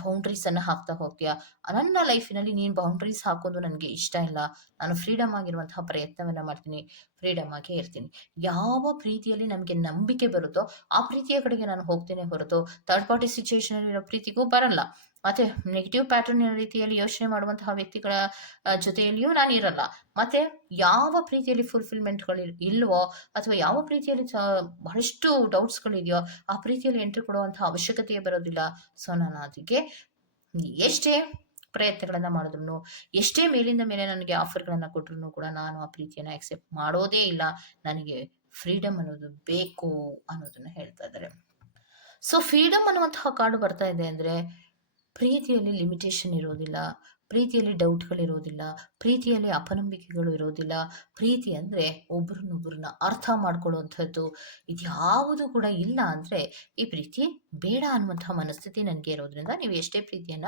ಬೌಂಡರೀಸ್ ಅನ್ನ ಹಾಕ್ತಾ ಹೋಗ್ತೀಯ. ನನ್ನ ಲೈಫಿನಲ್ಲಿ ನೀನು ಬೌಂಡರೀಸ್ ಹಾಕೋದು ನನಗೆ ಇಷ್ಟ ಇಲ್ಲ. ನಾನು ಫ್ರೀಡಮ್ ಆಗಿರುವಂತಹ ಪ್ರಯತ್ನವನ್ನ ಮಾಡ್ತೀನಿ. ಫ್ರೀಡಮ್ ಆಗೇ ಇರ್ತೀನಿ. ಯಾವ ಪ್ರೀತಿಯಲ್ಲಿ ನಮಗೆ ನಂಬಿಕೆ ಬರುತ್ತೋ ಆ ಪ್ರೀತಿಯ ಕಡೆಗೆ ನಾನು ಹೋಗ್ತೇನೆ ಹೊರತು ಥರ್ಡ್ ಪಾರ್ಟಿ ಸಿಚುಯೇಷನ್ ಅಲ್ಲಿ ಇರೋ ಪ್ರೀತಿಗೂ ಬರಲ್ಲ. ಮತ್ತೆ ನೆಗೆಟಿವ್ ಪ್ಯಾಟರ್ನ್ ರೀತಿಯಲ್ಲಿ ಯೋಚನೆ ಮಾಡುವಂತಹ ವ್ಯಕ್ತಿಗಳ ಜೊತೆಯಲ್ಲಿಯೂ ನಾನು ಇರಲ್ಲ. ಮತ್ತೆ ಯಾವ ಪ್ರೀತಿಯಲ್ಲಿ ಫುಲ್ಫಿಲ್ಮೆಂಟ್‌ಗಳು ಇಲ್ವೋ ಅಥವಾ ಯಾವ ಪ್ರೀತಿಯಲ್ಲಿ ಬಹಳಷ್ಟು ಡೌಟ್ಸ್‌ಗಳಿದೆಯೋ ಆ ಪ್ರೀತಿಯಲ್ಲಿ ಎಂಟ್ರಿ ಕೊಡುವಂತಹ ಅವಶ್ಯಕತೆಯೇ ಬರೋದಿಲ್ಲ. ಸೊ ನಾನು ಅದಕ್ಕೆ ಎಷ್ಟೇ ಪ್ರಯತ್ನಗಳನ್ನ ಮಾಡಿದ್ರುನು, ಎಷ್ಟೇ ಮೇಲಿಂದ ಮೇಲೆ ನನಗೆ ಆಫರ್‌ಗಳನ್ನ ಕೊಟ್ರುನು ಕೂಡ ನಾನು ಆ ಪ್ರೀತಿಯನ್ನ ಅಕ್ಸೆಪ್ಟ್ ಮಾಡೋದೇ ಇಲ್ಲ. ನನಗೆ ಫ್ರೀಡಮ್ ಅನ್ನೋದು ಬೇಕು ಅನ್ನೋದನ್ನ ಹೇಳ್ತಾ ಇದ್ದಾರೆ. ಸೊ ಫ್ರೀಡಮ್ ಅನ್ನುವಂತಹ ಕಾರ್ಡ್ ಬರ್ತಾ ಇದೆ ಅಂದ್ರೆ ಪ್ರೀತಿಯಲ್ಲಿ ಲಿಮಿಟೇಷನ್ ಇರೋದಿಲ್ಲ. ಪ್ರೀತಿಯಲ್ಲಿ ಡೌಟ್‌ಗಳಿರೋದಿಲ್ಲ. ಪ್ರೀತಿಯಲ್ಲಿ ಅಪನಂಬಿಕೆಗಳು ಇರೋದಿಲ್ಲ. ಪ್ರೀತಿ ಅಂದ್ರೆ ಒಬ್ರನ್ನೊಬ್ರನ್ನ ಅರ್ಥ ಮಾಡ್ಕೊಳ್ಳುವಂಥದ್ದು. ಇದ್ಯಾವುದು ಕೂಡ ಇಲ್ಲ ಅಂದ್ರೆ ಈ ಪ್ರೀತಿ ಬೇಡ ಅನ್ನುವಂತಹ ಮನಸ್ಥಿತಿ ನನಗೆ ಇರೋದ್ರಿಂದ ನೀವು ಎಷ್ಟೇ ಪ್ರೀತಿಯನ್ನ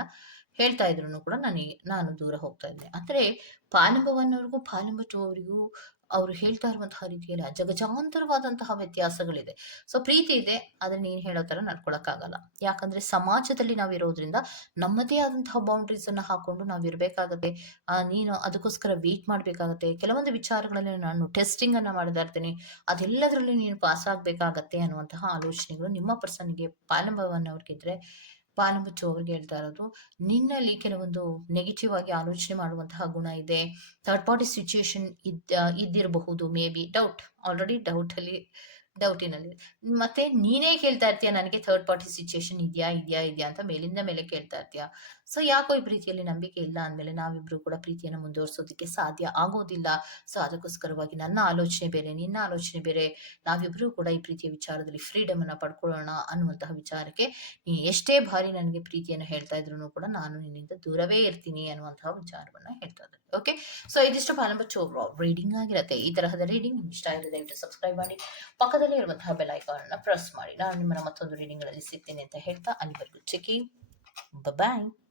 ಹೇಳ್ತಾ ಇದ್ರೂ ಕೂಡ ನಾನು ದೂರ ಹೋಗ್ತಾ ಇದ್ದೆ. ಅಂದ್ರೆ ಪಾಲಂಬವನ್ನವ್ರಿಗೂ ಪಾಲಂಬಟುವವರಿಗೂ ಅವರು ಹೇಳ್ತಾ ಇರುವಂತಹ ರೀತಿಯಲ್ಲಿ ಅಜಗಜಾಂತರವಾದಂತಹ ವ್ಯತ್ಯಾಸಗಳಿದೆ. ಸೊ ಪ್ರೀತಿ ಇದೆ, ಆದ್ರೆ ನೀನು ಹೇಳೋ ತರ ನಡ್ಕೊಳಕ್ಕಾಗಲ್ಲ. ಯಾಕಂದ್ರೆ ಸಮಾಜದಲ್ಲಿ ನಾವಿರೋದ್ರಿಂದ ನಮ್ಮದೇ ಆದಂತಹ ಬೌಂಡ್ರೀಸ್ ಅನ್ನ ಹಾಕೊಂಡು ನಾವಿರ್ಬೇಕಾಗತ್ತೆ. ನೀನು ಅದಕ್ಕೋಸ್ಕರ ವೇಟ್ ಮಾಡ್ಬೇಕಾಗತ್ತೆ. ಕೆಲವೊಂದು ವಿಚಾರಗಳಲ್ಲಿ ನಾನು ಟೆಸ್ಟಿಂಗ್ ಅನ್ನ ಮಾಡ್ತಾ ಇರ್ತೀನಿ. ಅದೆಲ್ಲದರಲ್ಲಿ ನೀನು ಪಾಸ್ ಆಗ್ಬೇಕಾಗತ್ತೆ ಅನ್ನುವಂತಹ ಆಲೋಚನೆಗಳು ನಿಮ್ಮ ಪರ್ಸನ್‌ಗೆ ಪಾಲಂಬವನ್ನವ್ರಿಗಿದ್ರೆ ಪಾಲಂಬುಚ್ಚು ಅವ್ರಿಗೆ ಹೇಳ್ತಾ ಇರೋದು, ನಿನ್ನಲ್ಲಿ ಕೆಲವೊಂದು ನೆಗೆಟಿವ್ ಆಗಿ ಆಲೋಚನೆ ಮಾಡುವಂತಹ ಗುಣ ಇದೆ. ಥರ್ಡ್ ಪಾರ್ಟಿ ಸಿಚುಯೇಷನ್ ಇದ್ದಿರಬಹುದು. ಮೇ ಬಿ ಆಲ್ರೆಡಿ ಡೌಟಿನಲ್ಲಿ. ಮತ್ತೆ ನೀನೇ ಕೇಳ್ತಾ ಇರ್ತೀಯ ನನಗೆ ಥರ್ಡ್ ಪಾರ್ಟಿ ಸಿಚುಯೇಷನ್ ಇದೆಯಾ ಅಂತ ಮೇಲಿಂದ ಮೇಲೆ ಕೇಳ್ತಾ ಇರ್ತೀಯ. ಸೊ ಯಾಕೋ ಈ ಪ್ರೀತಿಯಲ್ಲಿ ನಂಬಿಕೆ ಇಲ್ಲ ಅಂದ್ಮೇಲೆ ನಾವಿಬ್ರು ಕೂಡ ಪ್ರೀತಿಯನ್ನು ಮುಂದುವರಿಸೋದಕ್ಕೆ ಸಾಧ್ಯ ಆಗೋದಿಲ್ಲ. ಸೊ ಅದಕ್ಕೋಸ್ಕರವಾಗಿ ನನ್ನ ಆಲೋಚನೆ ಬೇರೆ, ನಿನ್ನ ಆಲೋಚನೆ ಬೇರೆ. ನಾವಿಬ್ರು ಕೂಡ ಈ ಪ್ರೀತಿಯ ವಿಚಾರದಲ್ಲಿ ಫ್ರೀಡಮ್ ಅನ್ನ ಪಡ್ಕೊಳ್ಳೋಣ ಅನ್ನುವಂತಹ ವಿಚಾರಕ್ಕೆ ನೀನು ಎಷ್ಟೇ ಬಾರಿ ನನಗೆ ಪ್ರೀತಿಯನ್ನು ಹೇಳ್ತಾ ಇದ್ರು ಕೂಡ ನಾನು ನಿನ್ನಿಂದ ದೂರವೇ ಇರ್ತೀನಿ ಅನ್ನುವಂತಹ ವಿಚಾರವನ್ನ ಹೇಳ್ತಾ ಇದ್ದಾರೆ. ಓಕೆ, ಸೊ ಇದಿಷ್ಟು ಪಾಲಂಬಚ್ಚು ರೀಡಿಂಗ್ ಆಗಿರುತ್ತೆ. ಈ ತರಹದ ರೀಡಿಂಗ್ ನಿಮ್ಗೆ ಇಷ್ಟ ಆಗಿದೆ ದಯವಿಟ್ಟು ಸಬ್ಸ್ಕ್ರೈಬ್ ಮಾಡಿ, ಪಕ್ಕದಲ್ಲಿ ಇರುವಂತಹ ಬೆಲ್ ಐಕಾನ್ ಅನ್ನ ಪ್ರೆಸ್ ಮಾಡಿ. ನಾನು ನಿಮ್ಮನ್ನ ಮತ್ತೊಂದು ರೀಡಿಂಗ್ ಗಳಲ್ಲಿ ಸಿಗ್ತೀನಿ ಅಂತ ಹೇಳ್ತಾ ಅಲ್ಲಿವರೆಗೂ ಚೆಕಿ ಬಾಯ್.